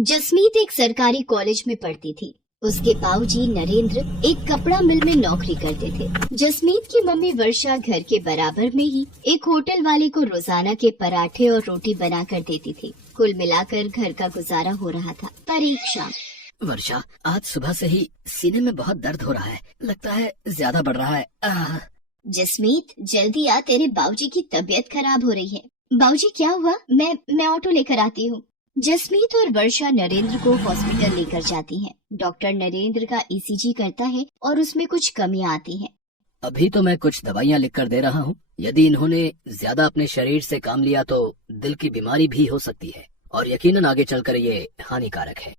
जसमीत एक सरकारी कॉलेज में पढ़ती थी। उसके बाबूजी नरेंद्र एक कपड़ा मिल में नौकरी करते थे। जसमीत की मम्मी वर्षा घर के बराबर में ही एक होटल वाले को रोजाना के पराठे और रोटी बना कर देती थी। कुल मिलाकर घर का गुजारा हो रहा था। पर एक शाम, वर्षा, आज सुबह से ही सीने में बहुत दर्द हो रहा है, लगता है ज्यादा बढ़ रहा है। जसमीत जल्दी आ, तेरे बाबूजी की तबीयत खराब हो रही है। बाबूजी क्या हुआ? मैं ऑटो लेकर आती हूँ। जसमीत और वर्षा नरेंद्र को हॉस्पिटल लेकर जाती हैं। डॉक्टर नरेंद्र का ईसीजी करता है और उसमें कुछ कमियां आती हैं। अभी तो मैं कुछ दवाइयाँ लिख कर दे रहा हूँ। यदि इन्होंने ज्यादा अपने शरीर से काम लिया तो दिल की बीमारी भी हो सकती है और यकीनन आगे चलकर ये हानिकारक है।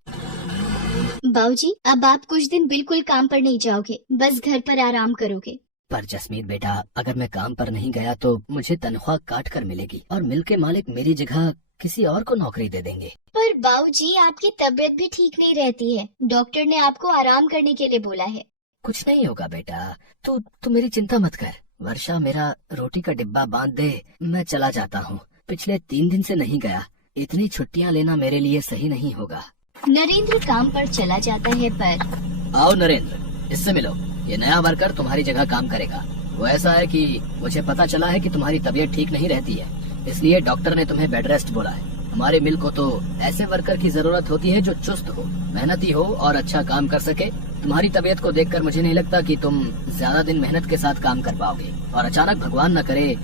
बाबूजी, अब आप कुछ दिन बिल्कुल काम पर नहीं जाओगे, बस घर पर आराम करोगे। पर जसमीत बेटा, अगर मैं काम पर नहीं गया तो मुझे तनख्वाह काट कर मिलेगी और मिल के मालिक मेरी जगह किसी और को नौकरी दे देंगे। पर बाबूजी, आपकी तबीयत भी ठीक नहीं रहती है। डॉक्टर ने आपको आराम करने के लिए बोला है। कुछ नहीं होगा बेटा, तू मेरी चिंता मत कर। वर्षा, मेरा रोटी का डिब्बा बांध दे, मैं चला जाता हूँ। पिछले 3 दिन से नहीं गया। इतनी छुट्टियाँ लेना मेरे लिए सही नहीं होगा। नरेंद्र काम पर चला जाता है। पर आओ नरेंद्र, इससे मिलो। ये नया वर्कर तुम्हारी जगह काम करेगा। वो ऐसा है कि मुझे पता चला है कि तुम्हारी तबीयत ठीक नहीं रहती है, इसलिए डॉक्टर ने तुम्हें बेड रेस्ट बोला है। हमारे मिल को तो ऐसे वर्कर की जरूरत होती है जो चुस्त हो, मेहनती हो और अच्छा काम कर सके। तुम्हारी तबीयत को देखकर मुझे नहीं लगता कि तुम ज्यादा दिन मेहनत के साथ काम कर पाओगे, और अचानक भगवान न करे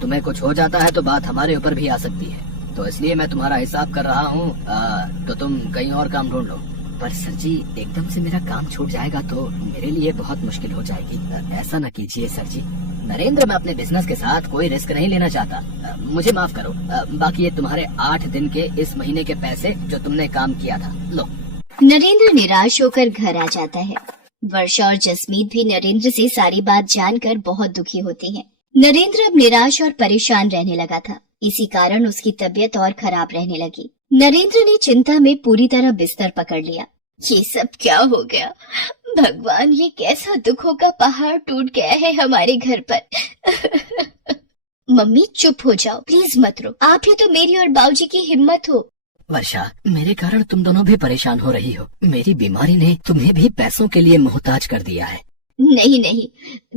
तुम्हें कुछ हो जाता है तो बात हमारे ऊपर भी आ सकती है। तो इसलिए मैं तुम्हारा हिसाब कर रहा हूँ, तो तुम कहीं और काम ढूंढ लो। पर सर जी, एकदम से मेरा काम छूट जाएगा तो मेरे लिए बहुत मुश्किल हो जाएगी। ऐसा न कीजिए सर जी। नरेंद्र, मैं अपने बिजनेस के साथ कोई रिस्क नहीं लेना चाहता। मुझे माफ करो। बाकी ये तुम्हारे 8 दिन के इस महीने के पैसे जो तुमने काम किया था, लो। नरेंद्र निराश होकर घर आ जाता है। वर्षा और जसमीत भी नरेंद्र से सारी बात जानकर बहुत दुखी होती हैं। नरेंद्र अब निराश और परेशान रहने लगा था। इसी कारण उसकी तबीयत और खराब रहने लगी। नरेंद्र ने चिंता में पूरी तरह बिस्तर पकड़ लिया। ये सब क्या हो गया? भगवान, ये कैसा दुखों का पहाड़ टूट गया है हमारे घर पर। मम्मी चुप हो जाओ, प्लीज मत रो। आप ही तो मेरी और बाबूजी की हिम्मत हो। वर्षा, मेरे कारण तुम दोनों भी परेशान हो रही हो। मेरी बीमारी ने तुम्हें भी पैसों के लिए मोहताज कर दिया है। नहीं,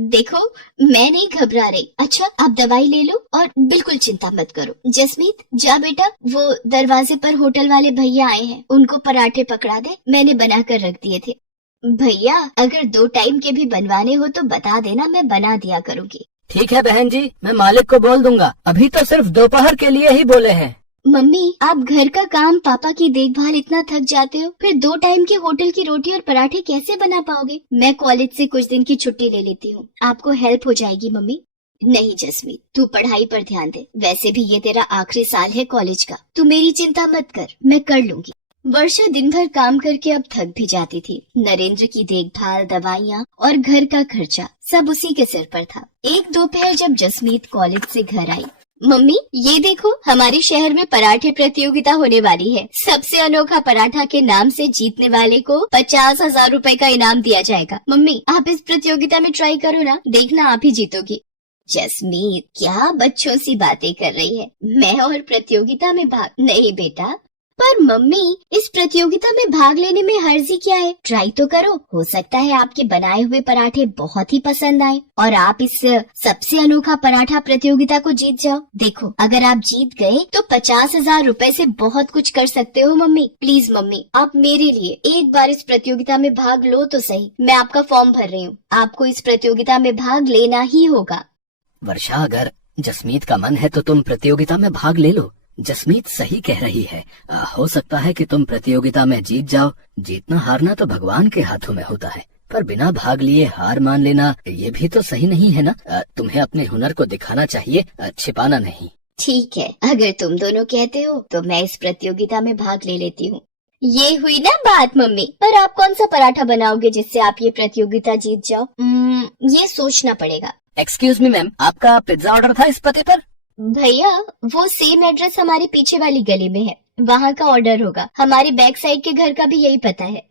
देखो, मैं नहीं घबरा रही। अच्छा, आप दवाई ले लो और बिल्कुल चिंता मत करो। जसमीत, जा बेटा, वो दरवाजे पर होटल वाले भैया आए हैं, उनको पराठे पकड़ा दे, मैंने बना कर रख दिए थे। भैया, अगर 2 टाइम के भी बनवाने हो तो बता देना, मैं बना दिया करूँगी। ठीक है बहन जी, मैं मालिक को बोल दूंगा। अभी तो सिर्फ दोपहर के लिए ही बोले हैं। मम्मी, आप घर का काम, पापा की देखभाल इतना थक जाते हो, फिर 2 टाइम के होटल की रोटी और पराठे कैसे बना पाओगे? मैं कॉलेज से कुछ दिन की छुट्टी ले लेती हूँ, आपको हेल्प हो जाएगी। मम्मी, नहीं जसमीत, तू पढ़ाई पर ध्यान दे। वैसे भी ये तेरा आखिरी साल है कॉलेज का, तू मेरी चिंता मत कर, मैं कर लूंगी। वर्षा दिन भर काम करके अब थक भी जाती थी। नरेंद्र की देखभाल, दवाइयाँ और घर का खर्चा सब उसी के सिर पर था। एक दोपहर जब जसमीत कॉलेज से घर आई, मम्मी ये देखो, हमारे शहर में पराठे प्रतियोगिता होने वाली है। सबसे अनोखा पराठा के नाम से जीतने वाले को 50,000 रुपए का इनाम दिया जाएगा। मम्मी, आप इस प्रतियोगिता में ट्राई करो ना, देखना आप ही जीतोगी। जसमीत, क्या बच्चों सी बातें कर रही है? मैं और प्रतियोगिता में भाग? नहीं बेटा। पर मम्मी, इस प्रतियोगिता में भाग लेने में हर्जी क्या है? ट्राई तो करो, हो सकता है आपके बनाए हुए पराठे बहुत ही पसंद आए और आप इस सबसे अनोखा पराठा प्रतियोगिता को जीत जाओ। देखो, अगर आप जीत गए तो 50,000 रुपए से बहुत कुछ कर सकते हो। मम्मी प्लीज, मम्मी आप मेरे लिए एक बार इस प्रतियोगिता में भाग लो तो सही। मैं आपका फॉर्म भर रही हूँ, आपको इस प्रतियोगिता में भाग लेना ही होगा। वर्षा, अगर जसमीत का मन है तो तुम प्रतियोगिता में भाग ले लो। जसमीत सही कह रही है। हो सकता है कि तुम प्रतियोगिता में जीत जाओ। जीतना हारना तो भगवान के हाथों में होता है, पर बिना भाग लिए हार मान लेना ये भी तो सही नहीं है ना। तुम्हें अपने हुनर को दिखाना चाहिए, छिपाना नहीं। ठीक है, अगर तुम दोनों कहते हो तो मैं इस प्रतियोगिता में भाग ले लेती हूँ। ये हुई ना बात मम्मी। पर आप कौन सा पराठा बनाओगे जिससे आप ये प्रतियोगिता जीत जाओ? ये सोचना पड़ेगा। एक्सक्यूज मी मैम, आपका पिज्जा ऑर्डर था इस पते पर? भैया, वो सेम एड्रेस हमारे पीछे वाली गली में है, वहाँ का ऑर्डर होगा। हमारे बैक साइड के घर का भी यही पता है।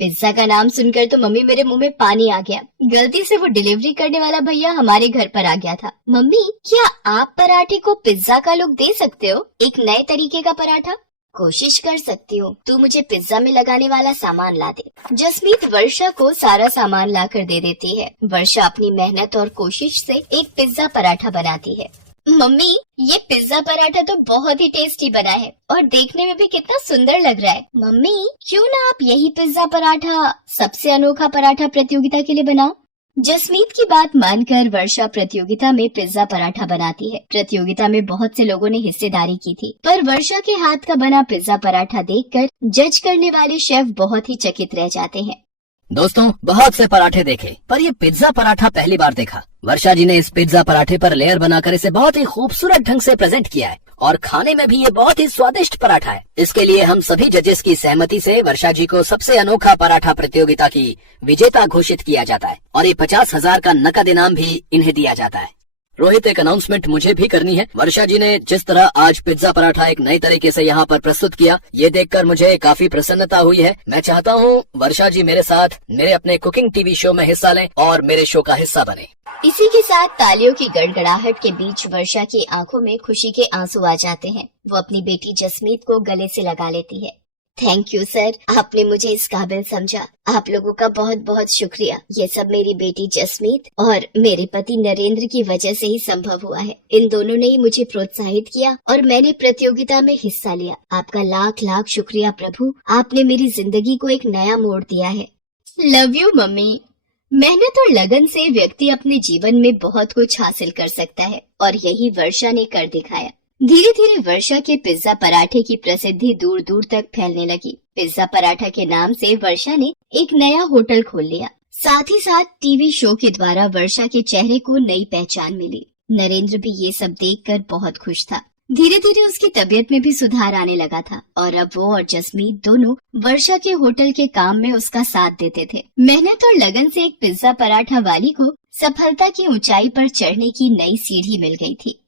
पिज्जा का नाम सुनकर तो मम्मी, मेरे मुंह में पानी आ गया। गलती से वो डिलीवरी करने वाला भैया हमारे घर पर आ गया था। मम्मी, क्या आप पराठे को पिज्जा का लुक दे सकते हो? एक नए तरीके का पराठा। कोशिश कर सकती हूँ, तू मुझे पिज्जा में लगाने वाला सामान ला दे। जसमीत वर्षा को सारा सामान ला कर दे देती है। वर्षा अपनी मेहनत और कोशिश से एक पिज्जा पराठा बनाती है। मम्मी, ये पिज्जा पराठा तो बहुत ही टेस्टी बना है और देखने में भी कितना सुंदर लग रहा है। मम्मी, क्यों ना आप यही पिज्जा पराठा सबसे अनोखा पराठा प्रतियोगिता के लिए बनाओ। जसमीत की बात मानकर वर्षा प्रतियोगिता में पिज्जा पराठा बनाती है। प्रतियोगिता में बहुत से लोगों ने हिस्सेदारी की थी, पर वर्षा के हाथ का बना पिज्जा पराठा देखकर जज करने वाले शेफ बहुत ही चकित रह जाते हैं। दोस्तों, बहुत से पराठे देखे, पर ये पिज्जा पराठा पहली बार देखा। वर्षा जी ने इस पिज्जा पराठे पर लेयर बनाकर इसे बहुत ही खूबसूरत ढंग से प्रेजेंट किया है और खाने में भी ये बहुत ही स्वादिष्ट पराठा है। इसके लिए हम सभी जजेस की सहमति से वर्षा जी को सबसे अनोखा पराठा प्रतियोगिता की विजेता घोषित किया जाता है और ये 50,000 का नकद इनाम भी इन्हें दिया जाता है। रोहित, एक अनाउंसमेंट मुझे भी करनी है। वर्षा जी ने जिस तरह आज पिज्जा पराठा एक नए तरीके से यहाँ पर प्रस्तुत किया, ये देखकर मुझे काफी प्रसन्नता हुई है। मैं चाहता हूँ वर्षा जी मेरे साथ मेरे अपने कुकिंग टीवी शो में हिस्सा लें और मेरे शो का हिस्सा बने। इसी के साथ तालियों की गड़गड़ाहट के बीच वर्षा की आंखों में खुशी के आंसू आ जाते हैं। वो अपनी बेटी जसमीत को गले से लगा लेती है। थैंक यू सर, आपने मुझे इस काबिल समझा। आप लोगों का बहुत बहुत शुक्रिया। ये सब मेरी बेटी जसमीत और मेरे पति नरेंद्र की वजह से ही संभव हुआ है। इन दोनों ने ही मुझे प्रोत्साहित किया और मैंने प्रतियोगिता में हिस्सा लिया। आपका लाख लाख शुक्रिया प्रभु, आपने मेरी जिंदगी को एक नया मोड़ दिया है। Love you mummy. मेहनत और लगन से व्यक्ति अपने जीवन में बहुत कुछ हासिल कर सकता है और यही वर्षा ने कर दिखाया। धीरे धीरे वर्षा के पिज्जा पराठे की प्रसिद्धि दूर दूर तक फैलने लगी। पिज्जा पराठा के नाम से वर्षा ने एक नया होटल खोल लिया। साथ ही साथ टीवी शो के द्वारा वर्षा के चेहरे को नई पहचान मिली। नरेंद्र भी ये सब देखकर बहुत खुश था। धीरे धीरे उसकी तबीयत में भी सुधार आने लगा था और अब वो और जसमीत दोनों वर्षा के होटल के काम में उसका साथ देते थे। मेहनत और लगन से एक पिज्जा पराठा वाली को सफलता की ऊंचाई पर चढ़ने की नई सीढ़ी मिल गई थी।